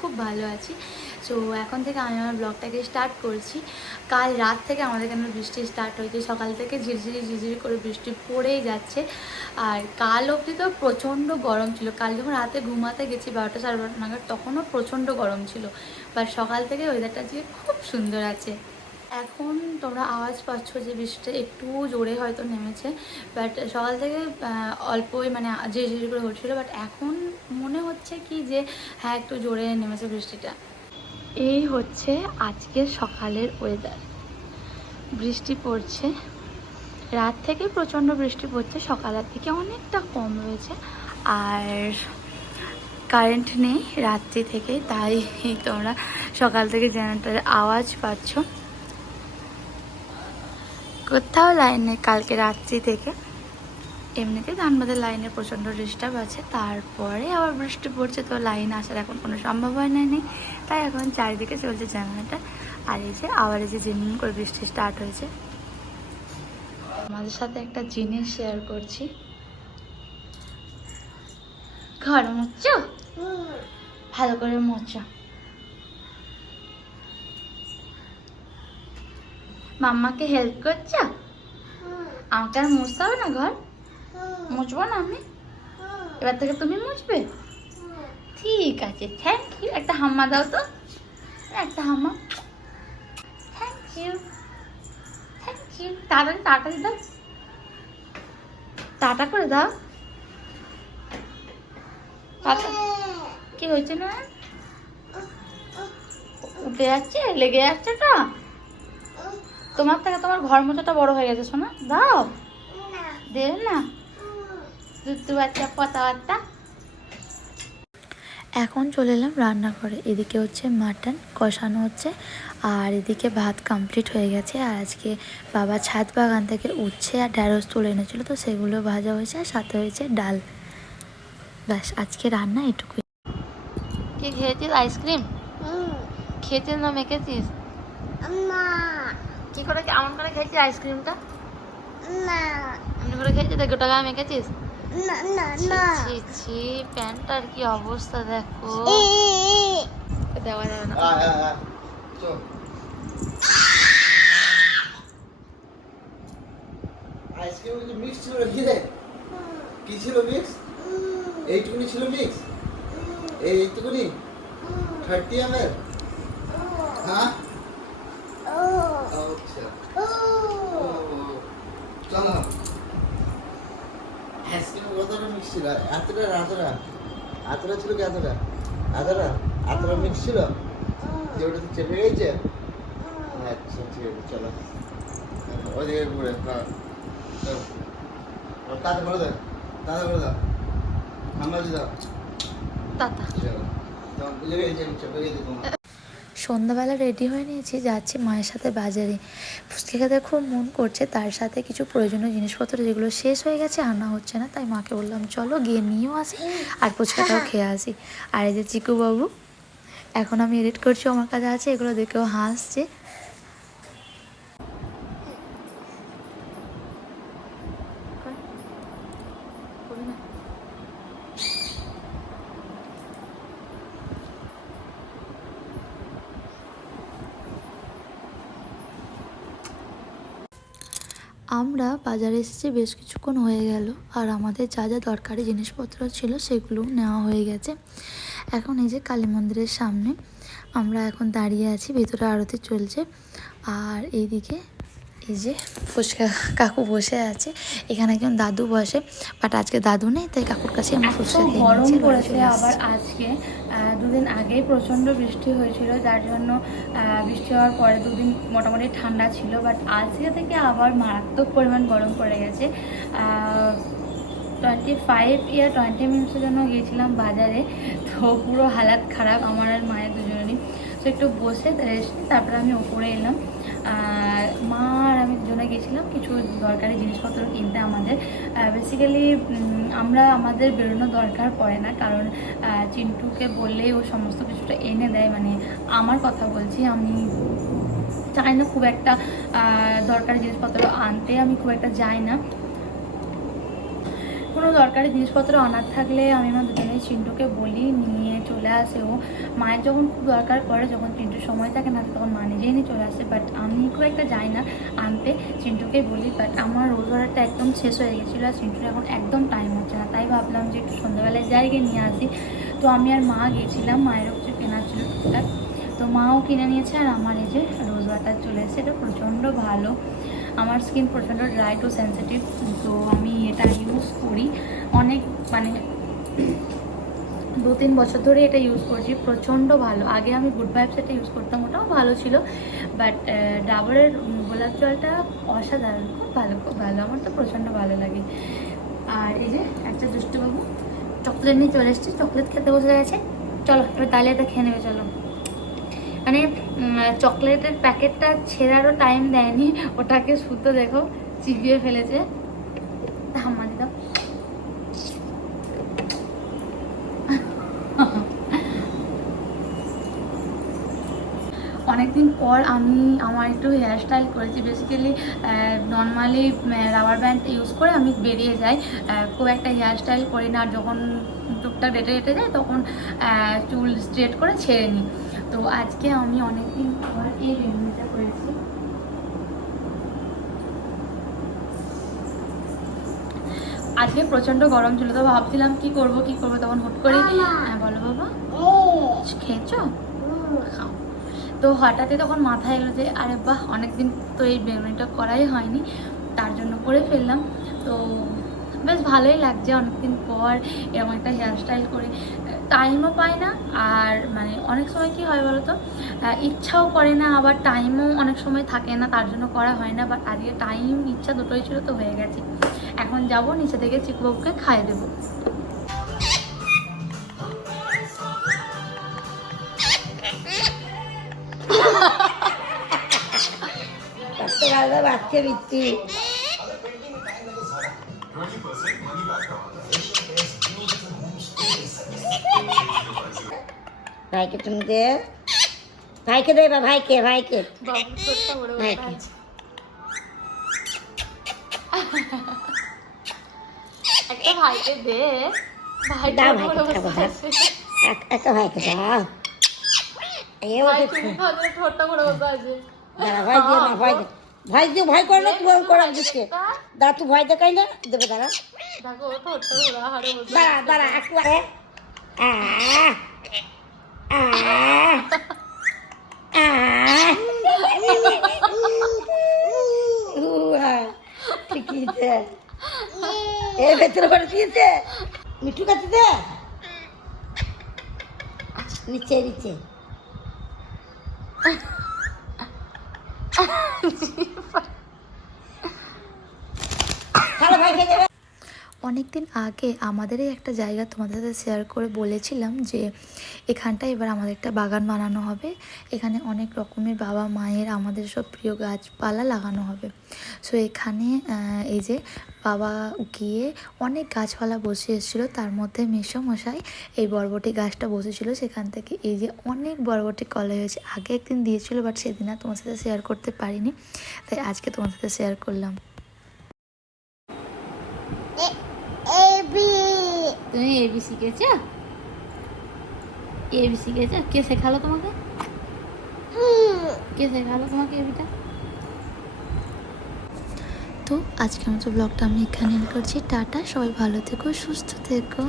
খুব ভালো আছি। সো এখন থেকে আমি আমার ব্লগটাকে স্টার্ট করছি। কাল রাত থেকে আমাদের এখানে বৃষ্টি স্টার্ট হয়েছে, সকাল থেকে ঝিরঝিরি ঝিরঝিরি করে বৃষ্টি পড়েই যাচ্ছে। আর কাল অবধি তো প্রচণ্ড গরম ছিল। কাল যখন রাতে ঘুমাতে গেছি 12টা 12:30 নাগাদ, তখনও প্রচণ্ড গরম ছিল। বাট সকাল থেকে ওয়েদারটা আজকে খুব সুন্দর আছে। এখন তোমরা আওয়াজ পাচ্ছ যে বৃষ্টিটা একটু জোরে হয়তো নেমেছে, বাট সকাল থেকে অল্পই মানে ঝিরঝিরি করে হচ্ছিলো। বাট এখন মনে হচ্ছে কি যে হ্যাঁ একটু জোরে নেমেছে বৃষ্টিটা। এই হচ্ছে আজকের সকালের ওয়েদার। বৃষ্টি পড়ছে, রাত থেকে প্রচণ্ড বৃষ্টি পড়ছে, সকালের থেকে অনেকটা কম রয়েছে। আর কারেন্ট নেই রাত্রি থেকে, তাই তোমরা সকাল থেকে জেনারেটরের আওয়াজ পাচ্ছ। কোথাও লাইন নেই কালকে রাত্রি থেকে। এমনিতে ধানবাদের লাইনে প্রচণ্ড ডিস্টার্ব আছে, তারপরে আবার বৃষ্টি পড়ছে, তো লাইন আসার এখন কোনো সম্ভাবনা নেই। তাই এখন চারিদিকে চলছে জেনারেটর। আর এই যে আবার এই যে ঝিমঝিম করে বৃষ্টি স্টার্ট হয়েছে। আমাদের সাথে একটা জিনিস শেয়ার করছি। ঘর মুচ্ছো? ভালো করে মুছো। মাম্মাকে হেল্প করছো? আমাকে আর মুছতে হবে না ঘর? মুছবো না আমি? এবার থেকে তুমি মুছবে? ঠিক আছে, থ্যাংক ইউ। একটা হাম্মা দাও তো, একটা হাম্মা। Thank you, thank you. তাড়াতাড়ি তাড়াতাড়ি দাও, টাটা করে দাও। টাটা। কি হয়েছে না? উঠে যাচ্ছে, লেগে যাচ্ছে টা। তোমার থেকে তোমার ঘর মোছাটা বড় হয়ে গেছে সোনা, দাও। দেবে না? দুধ বাচ্চা পাতা বাচ্চা। এখন চলে এলাম রান্নাঘরে। এদিকে হচ্ছে মাটন কষানো হচ্ছে, আর এদিকে ভাত কমপ্লিট হয়ে গেছে। আর আজকে বাবা ছাদ বাগান থেকে উচ্ছে আর ঢ্যাঁড়স তুলে এনেছিল, তো সেগুলো ভাজা হয়েছে, আর সাথে হয়েছে ডাল। ব্যাস, আজকে রান্না এটুকুই। কি খেয়েছিস? আইসক্রিম খেয়েছিস না মেখেছিস? কি করে এমন করে খেয়েছিস আইসক্রিমটা? এমনি করে খেয়েছিস? দেখ গোটা গায়ে মেখেছিস? ছি ছি, প্যান্টটার কি অবস্থা দেখো। দেওয়া যাবে না। আইসক্রিম কিছু মিক্স ছিল নাকি রে? কি ছিল মিক্স? এইটুকুনি ছিল মিক্স? এইটুকুনি 30 ml? হ্যাঁ, আচ্ছা। চলো, আইসক্রিম কতটা মিক্স ছিল? এতটা এতটা এতটা ছিল কি? এতটা এতটা এতটা মিক্স ছিল যে ওটাতে চেপে গেছে? আচ্ছা ঠিক আছে, চলো ওইদিকে ঘুরে। হ্যাঁ, তাতে করে দাও, তাতে করে দাও, আমরা দাও। সন্ধ্যাবেলা রেডি হয়ে নিয়েছি, যাচ্ছি মায়ের সাথে বাজারে। ফুচকা খেতে খুব মন করছে, তার সাথে কিছু প্রয়োজনীয় জিনিসপত্র যেগুলো শেষ হয়ে গেছে, আনা হচ্ছে না। তাই মাকে বললাম চলো গিয়ে নিয়েও আসি, আর ফুচকাটাও খেয়ে আসি। আর এই যে চিকু বাবু, এখন আমি এডিট করছি, আমার কাছে আছে, এগুলো দেখেও হাসছে। আমরা বাজারে এসেছি বেশ কিছুক্ষণ হয়ে গেল, আর আমাদের যা যা দরকারি জিনিসপত্র ছিল সেগুলো নেওয়া হয়ে গেছে। এখন এই যে কালী মন্দিরের সামনে আমরা এখন দাঁড়িয়ে আছি, ভেতরে আরতি চলছে। আর এইদিকে এই যে ফুচকা কাকু বসে আছে। এখানে একজন দাদু বসে, বাট আজকে দাদু নেই, তাই কাকুর কাছে আমরা ফুচকা খেয়ে গরম নিচ্ছি। পড়েছে আবার আজকে। দুদিন আগেই প্রচণ্ড বৃষ্টি হয়েছিল, যার জন্য বৃষ্টি হওয়ার পরে দুদিন মোটামুটি ঠান্ডা ছিল, বাট আজকে থেকে আবার মারাত্মক পরিমাণ গরম পড়ে গেছে। 20 মিনিটসের জন্য গিয়েছিলাম বাজারে, তো পুরো হালাত খারাপ আমার আর মায়ের দুজনেরই। তো একটু বসে রেস্ট নিই, তারপরে আমি ওপরে এলাম। মা আর আমি দুজনে গেছিলাম কিছু দরকারি জিনিসপত্র কিনতে। আমাদের বেসিক্যালি আমরা আমাদের বেরোনো দরকার পড়ে না, কারণ চিন্টুকে বললেই ও সমস্ত কিছুটা এনে দেয়। মানে আমার কথা বলছি, আমি চাই না খুব একটা দরকারি জিনিসপত্র আনতে, আমি খুব একটা যাই না। কোনো দরকারি জিনিসপত্র আনার থাকলে আমি আমার দুজনেই চিন্টুকে বলি, নিয়ে চলে আসে ও। মায়ের যখন খুব দরকার পড়ে, যখন চিন্টুর সময় থাকে না তখন মা নিজেই নিয়ে চলে আসে, বাট আমি খুব একটা যাই না আনতে, চিন্টুকেই বলি। বাট আমার রোজ অর্ডারটা একদম শেষ হয়ে গেছিলো আর চিন্টুর এখন একদম টাইম হচ্ছে না, তাই ভাবলাম যে একটু সন্ধ্যাবেলায় জায়গায় নিয়ে আসি। তো আমি আর মা গিয়েছিলাম, মায়েরও কিছু কেনার ছিল টুকটাক, তো মাও কিনে নিয়েছে। আর আমার এই যে রোজ ওয়াটার চলে এসেছে, এটা প্রচণ্ড ভালো। আমার স্কিন প্রচণ্ড ড্রাই টু সেন্সিটিভ, তো আমি এটা ইউজ করি অনেক, মানে 2-3 বছর ধরে এটা ইউজ করছি, প্রচণ্ড ভালো। আগে আমি গুড ভাইবস এটা ইউজ করতাম, ওটাও ভালো ছিল, বাট ডাবরের গোলাপ জলটা অসাধারণ, খুব ভালো, খুব ভালো, আমার তো প্রচণ্ড ভালো লাগে। আর এই যে একটা দুষ্টুবাবু চকলেট নিয়ে চলে এসেছে, চকলেট খেতে বসে গেছে। চলো এবার তাহলে এটা খেয়ে নেবে, চলো। মানে চকলেটের প্যাকেটটা ছেঁড়ারও টাইম দেয়নি, ওটাকে শুদ্ধ দেখো চিবিয়ে ফেলেছে। হামাদি দাও। অনেকদিন পর আমি আমার একটু হেয়ার স্টাইল করেছি। Basically normally rubber band use করে আমি বেরিয়ে যাই, খুব একটা হেয়ার স্টাইল করি না। আর যখন টুকটাক রেটে রেটে যায় তখন চুল স্ট্রেট করে ছেড়ে নিই। তো আজকে আমি অনেকদিন পর এই রেমেডিটা করেছি। আজকে প্রচণ্ড গরম ছিল, তো ভাবছিলাম কি করব, তখন হুট করে বলো বাবা খেয়েছো, খাও। তো হঠাৎই তখন মাথায় এলো যে আরে বাহ, অনেকদিন তো এই রেমেডিটা করাই হয়নি, তার জন্য করে ফেললাম। তো বেশ ভালোই লাগছে অনেকদিন পর এরকম একটা হেয়ার স্টাইল করে। টাইমও পাই না, আর মানে অনেক সময় কি হয় বলো তো, ইচ্ছাও করে না, আবার টাইমও অনেক সময় থাকে না, তার জন্য করা হয় না। বাট আজকে টাইম ইচ্ছা দুটোই ছিল, তো হয়ে গেছে। এখন যাব নিচে থেকে চিকুবাবুকে খাইয়ে দেবো। বাচ্চা দিচ্ছি ভাইকে, তুমি দে, ভাইকে দে, বা ভাইকে ভাইকে ভাইকে একটা ভাইকে দে, ভাই দাও, ভাইকে খাবো, দাও একটা ভাইকে দাও। ঠোঁটটা বড় বড় আছে। দাঁড়া, ভয় দিও না, ভয় ভয় দিও, ভয় করে না, তুই করে দিচ্ছে। দাঁড়া, তুই ভয় দেখাই না, দেবে, দাঁড়া দেখো ঠোঁটটা বড় হাড়ে বসে। দাঁড়া দাঁড়া একটু ঠিকই এর ভেতরে করে দিয়েছে। মিঠু কাছে দে, নিচে নিচে ভাই খেয়ে যাবে। অনেকদিন আগে আমাদেরই একটা জায়গা তোমাদের সাথে শেয়ার করে বলেছিলাম যে এখানটায় এবার আমাদের একটা বাগান বানানো হবে, এখানে অনেক রকমের বাবা মায়ের আমাদের সব প্রিয় গাছপালা লাগানো হবে। সো এখানে এই যে বাবা গিয়ে অনেক গাছপালা বসে এসেছিলো, তার মধ্যে মেসোমশাই এই বরবটি গাছটা বসেছিল, সেখান থেকে এই যে অনেক বরবটি কলা হয়েছে। আগে একদিন দিয়েছিল, বাট সেদিন আর তোমার সাথে শেয়ার করতে পারিনি, তাই আজকে তোমার সাথে শেয়ার করলাম। তুমি এবি শিখেছ? এবি শিখেছ? কে শেখালো তোমাকে? কে শেখালো তোমাকে এবিটা? তো আজকের মতো ব্লগটা আমি এখানে এন্ড করছি। টাটা, সবাই ভালো থেকো, সুস্থ থেকো।